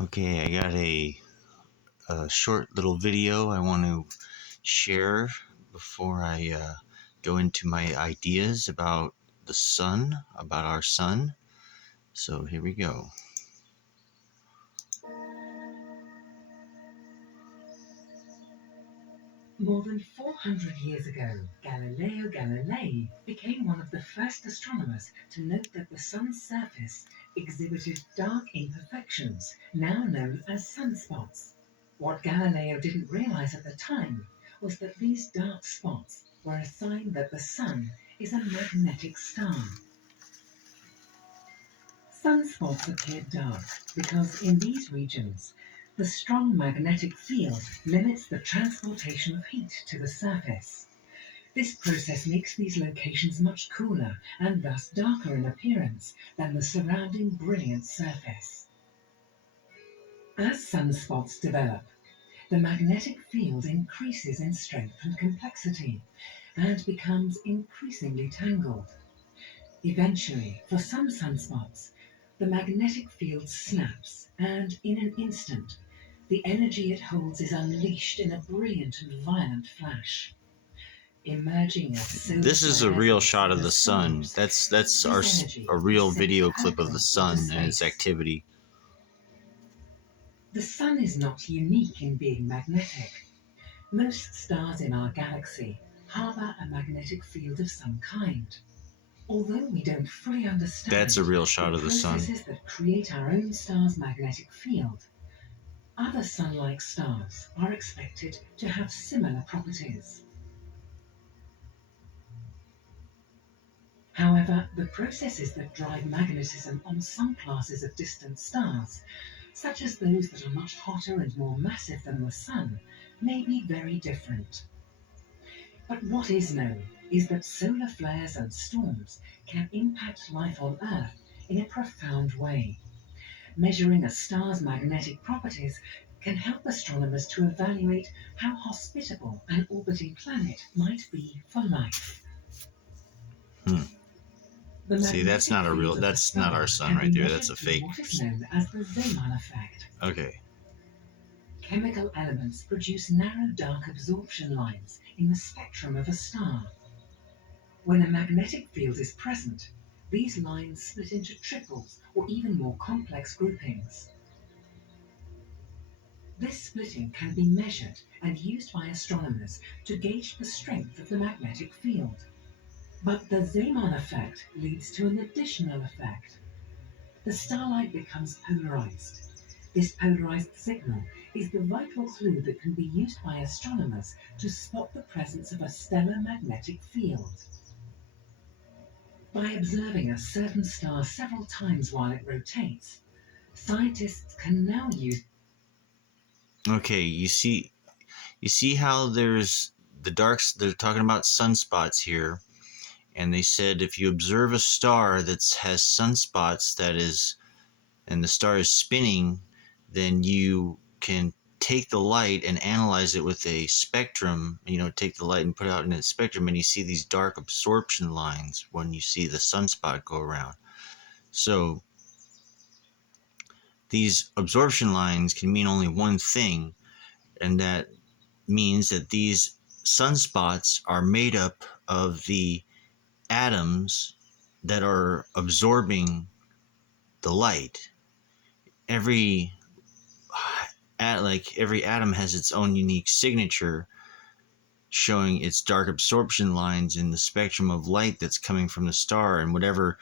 Okay, I got a short little video I want to share before I go into my ideas about the sun, about our sun. So here we go. More than 400 years ago, Galileo Galilei became one of the first astronomers to note that the sun's surface exhibited dark imperfections, now known as sunspots. What Galileo didn't realize at the time was that these dark spots were a sign that the sun is a magnetic star. Sunspots appear dark because in these regions, the strong magnetic field limits the transportation of heat to the surface. This process makes these locations much cooler and thus darker in appearance than the surrounding brilliant surface. As sunspots develop, the magnetic field increases in strength and complexity and becomes increasingly tangled. Eventually, for some sunspots, the magnetic field snaps, and in an instant, the energy it holds is unleashed in a brilliant and violent flash. Emerging as solar This is a flares real and shot of the sun. storms, That's this energy a is real sent video clip of the hurtling sun into and its space. activity. The sun is not unique in being magnetic. Most stars in our galaxy harbour a magnetic field of some kind. Although we don't fully understand That's a real shot the of the sun. processes that create our own star's magnetic field, other sun-like stars are expected to have similar properties. However, the processes that drive magnetism on some classes of distant stars, such as those that are much hotter and more massive than the Sun, may be very different. But what is known is that solar flares and storms can impact life on Earth in a profound way. Measuring a star's magnetic properties can help astronomers to evaluate how hospitable an orbiting planet might be for life. See, that's not our sun right there. That's a fake. What is known as the Zeeman effect. Okay. Chemical elements produce narrow dark absorption lines in the spectrum of a star. When a magnetic field is present, these lines split into triples or even more complex groupings. This splitting can be measured and used by astronomers to gauge the strength of the magnetic field. But the Zeeman effect leads to an additional effect. The starlight becomes polarized. This polarized signal is the vital clue that can be used by astronomers to spot the presence of a stellar magnetic field. By observing a certain star several times while it rotates, scientists can now use... Okay, you see how there's the darks, they're talking about sunspots here. And they said if you observe a star that has sunspots, and the star is spinning, then you can take the light and analyze it with a spectrum. Take the light and put it out in a spectrum, and you see these dark absorption lines when you see the sunspot go around. So these absorption lines can mean only one thing, and that means that these sunspots are made up of the atoms that are absorbing the light. Every atom has its own unique signature showing its dark absorption lines in the spectrum of light that's coming from the star, and whatever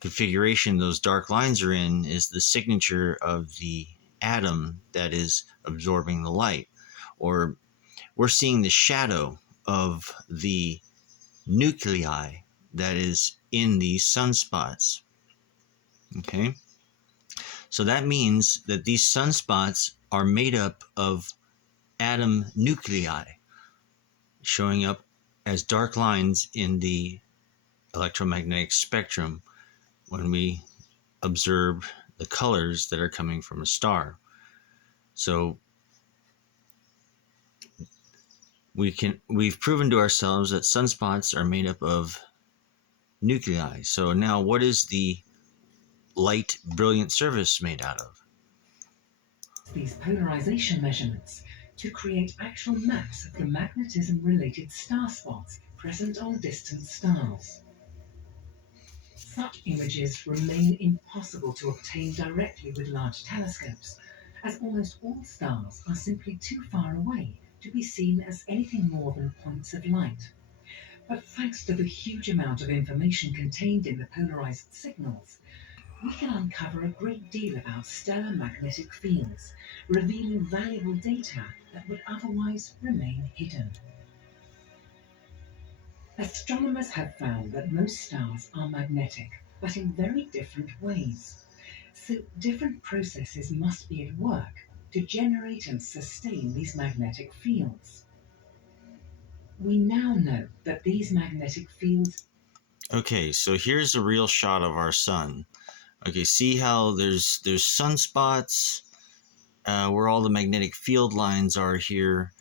configuration those dark lines are in is the signature of the atom that is absorbing the light. Or we're seeing the shadow of the nuclei that is in these sunspots. Okay, so that means that these sunspots are made up of atom nuclei showing up as dark lines in the electromagnetic spectrum when we observe the colors that are coming from a star. So we've proven to ourselves that sunspots are made up of nuclei. So now, what is the light brilliant surface made out of? these polarization measurements to create actual maps of the magnetism-related star spots present on distant stars. Such images remain impossible to obtain directly with large telescopes, as almost all stars are simply too far away to be seen as anything more than points of light. But thanks to the huge amount of information contained in the polarized signals, we can uncover a great deal about stellar magnetic fields, revealing valuable data that would otherwise remain hidden. Astronomers have found that most stars are magnetic, but in very different ways. So different processes must be at work to generate and sustain these magnetic fields. We now know that these magnetic fields. Okay, so here's a real shot of our sun. Okay, see how there's sunspots where all the magnetic field lines are here,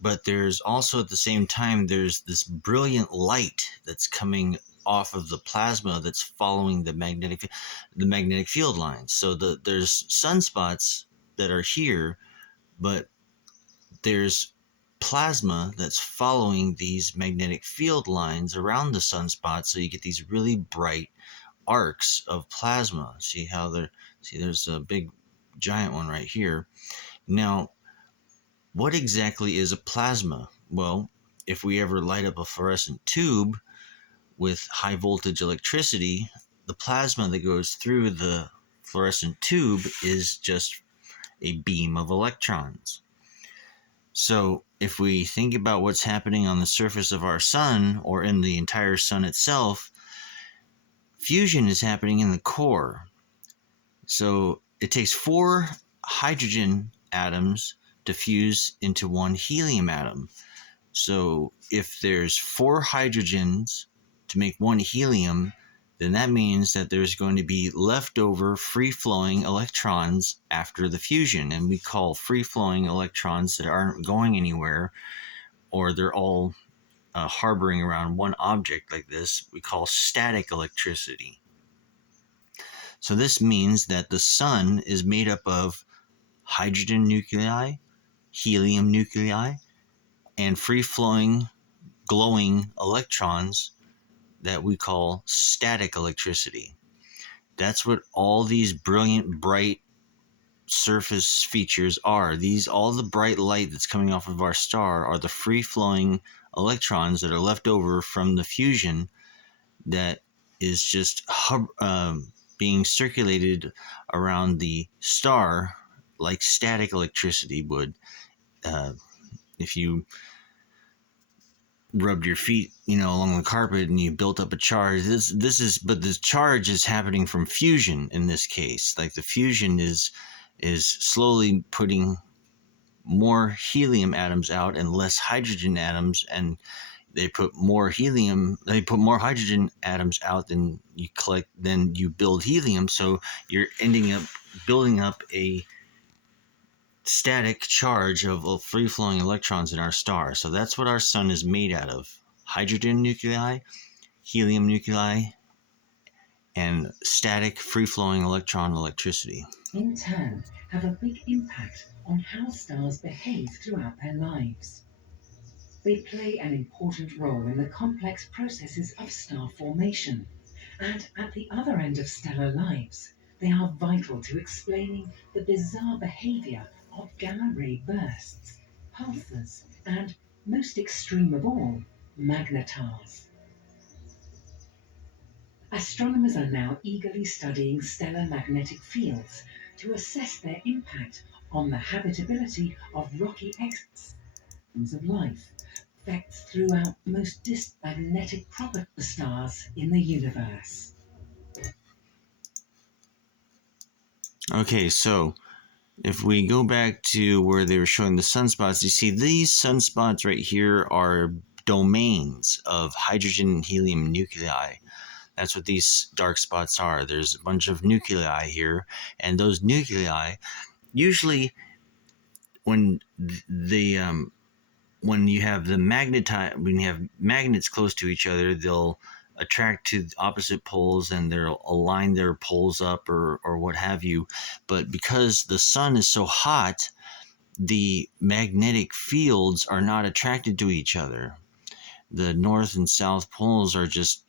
but there's also at the same time there's this brilliant light that's coming off of the plasma that's following the magnetic field lines. So there's sunspots that are here, but there's plasma that's following these magnetic field lines around the sunspot, so you get these really bright arcs of plasma. See there's a big giant one right here. Now, what exactly is a plasma? Well, if we ever light up a fluorescent tube with high voltage electricity, the plasma that goes through the fluorescent tube is just a beam of electrons. So if we think about what's happening on the surface of our sun or in the entire sun itself, fusion is happening in the core. So it takes 4 hydrogen atoms to fuse into 1 helium atom. So if there's 4 hydrogens to make 1 helium, then that means that there's going to be leftover free-flowing electrons after the fusion. And we call free-flowing electrons that aren't going anywhere, or they're all harboring around one object like this, we call static electricity. So this means that the sun is made up of hydrogen nuclei, helium nuclei, and free-flowing glowing electrons that we call static electricity. That's what all these brilliant, bright surface features are. All the bright light that's coming off of our star are the free-flowing electrons that are left over from the fusion that is just being circulated around the star like static electricity would if you rubbed your feet, along the carpet and you built up a charge. But the charge is happening from fusion in this case. Like the fusion is slowly putting more helium atoms out and less hydrogen atoms, and they put more hydrogen atoms out than you collect, then you build helium. So you're ending up building up a static charge of free-flowing electrons in our star. So that's what our sun is made out of: hydrogen nuclei, helium nuclei, and static free-flowing electron electricity. In turn, have a big impact on how stars behave throughout their lives. They play an important role in the complex processes of star formation, and at the other end of stellar lives, they are vital to explaining the bizarre behavior of gamma-ray bursts, pulsars, and, most extreme of all, magnetars. Astronomers are now eagerly studying stellar magnetic fields to assess their impact on the habitability of rocky exoplanets of life, effects throughout the most distant magnetic properties of stars in the universe. Okay, so if we go back to where they were showing the sunspots, you see these sunspots right here are domains of hydrogen and helium nuclei. That's what these dark spots are. There's a bunch of nuclei here, and those nuclei usually, when when you have magnets close to each other, they'll attract to opposite poles and they'll align their poles up or what have you. But because the sun is so hot, the magnetic fields are not attracted to each other. The north and south poles are just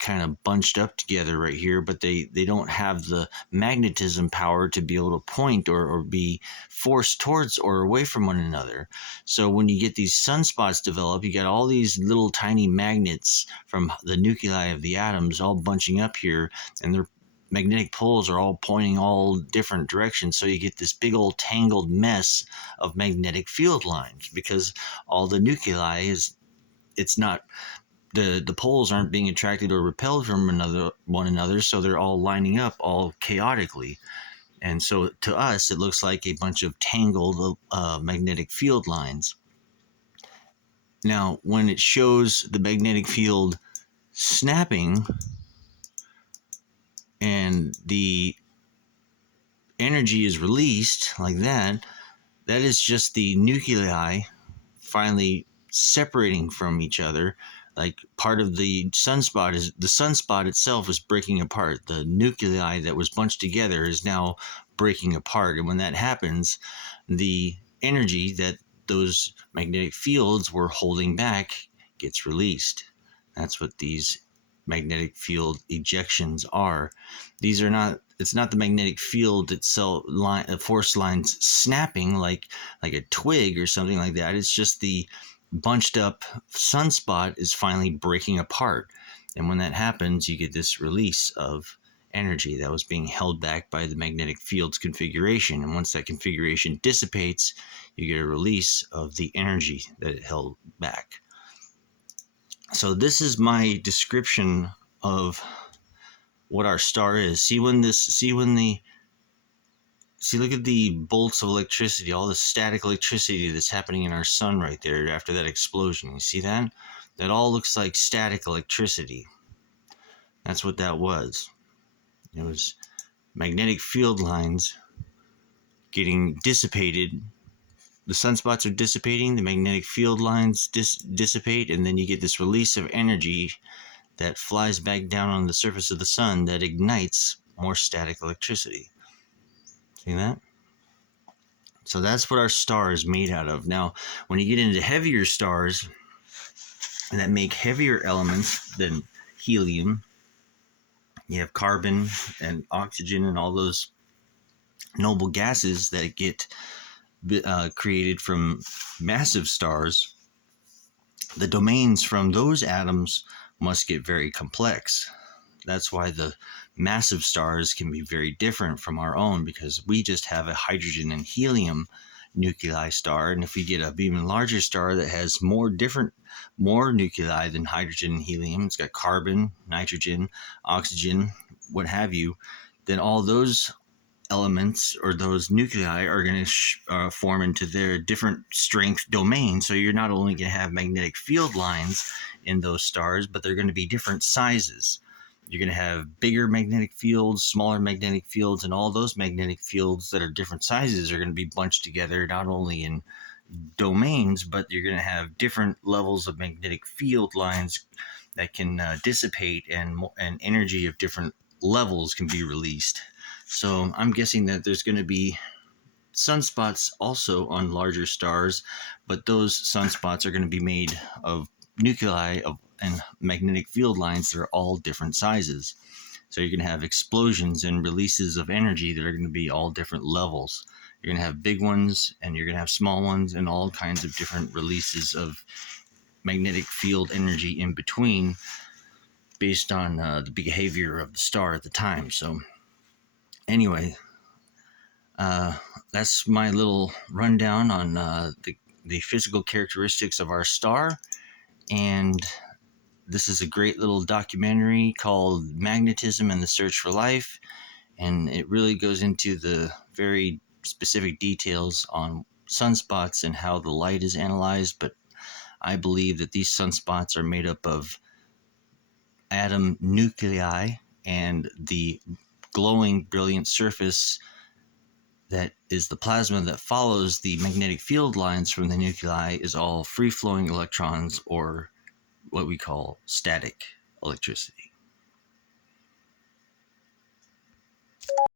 kind of bunched up together right here, but they don't have the magnetism power to be able to point or be forced towards or away from one another. So when you get these sunspots develop, you got all these little tiny magnets from the nuclei of the atoms all bunching up here, and their magnetic poles are all pointing all different directions. So you get this big old tangled mess of magnetic field lines because all the nuclei is it's not the poles aren't being attracted or repelled from one another, so they're all lining up all chaotically. And so to us, it looks like a bunch of tangled magnetic field lines. Now, when it shows the magnetic field snapping and the energy is released like that, that is just the nuclei finally separating from each other. Like part of the sunspot itself is breaking apart. The nuclei that was bunched together is now breaking apart. And when that happens, the energy that those magnetic fields were holding back gets released. That's what these magnetic field ejections are. These are not, it's not the magnetic field itself, force lines snapping like a twig or something like that. It's just the bunched up sunspot is finally breaking apart. And when that happens, you get this release of energy that was being held back by the magnetic field's configuration. And once that configuration dissipates, you get a release of the energy that it held back. So this is my description of what our star is. Look at the bolts of electricity, all the static electricity that's happening in our sun right there after that explosion. You see that? That all looks like static electricity. That's what that was. It was magnetic field lines getting dissipated. The sunspots are dissipating, the magnetic field lines dissipate, and then you get this release of energy that flies back down on the surface of the sun that ignites more static electricity. See that? So that's what our star is made out of. Now, when you get into heavier stars that make heavier elements than helium, you have carbon and oxygen and all those noble gases that get created from massive stars. The domains from those atoms must get very complex. That's why the massive stars can be very different from our own, because we just have a hydrogen and helium nuclei star. And if we get an even larger star that has more nuclei than hydrogen and helium, it's got carbon, nitrogen, oxygen, what have you, then all those elements or those nuclei are going to form into their different strength domains. So you're not only going to have magnetic field lines in those stars, but they're going to be different sizes. You're going to have bigger magnetic fields, smaller magnetic fields, and all those magnetic fields that are different sizes are going to be bunched together, not only in domains, but you're going to have different levels of magnetic field lines that can dissipate, and energy of different levels can be released. So I'm guessing that there's going to be sunspots also on larger stars, but those sunspots are going to be made of nuclei and magnetic field lines that are all different sizes. So you're going to have explosions and releases of energy that are going to be all different levels. You're going to have big ones and you're going to have small ones and all kinds of different releases of magnetic field energy in between based on the behavior of the star at the time. So anyway, that's my little rundown on the physical characteristics of our star. And this is a great little documentary called Magnetism and the Search for Life. And it really goes into the very specific details on sunspots and how the light is analyzed. But I believe that these sunspots are made up of atom nuclei, and the glowing, brilliant surface that is the plasma that follows the magnetic field lines from the nuclei is all free-flowing electrons, or what we call static electricity.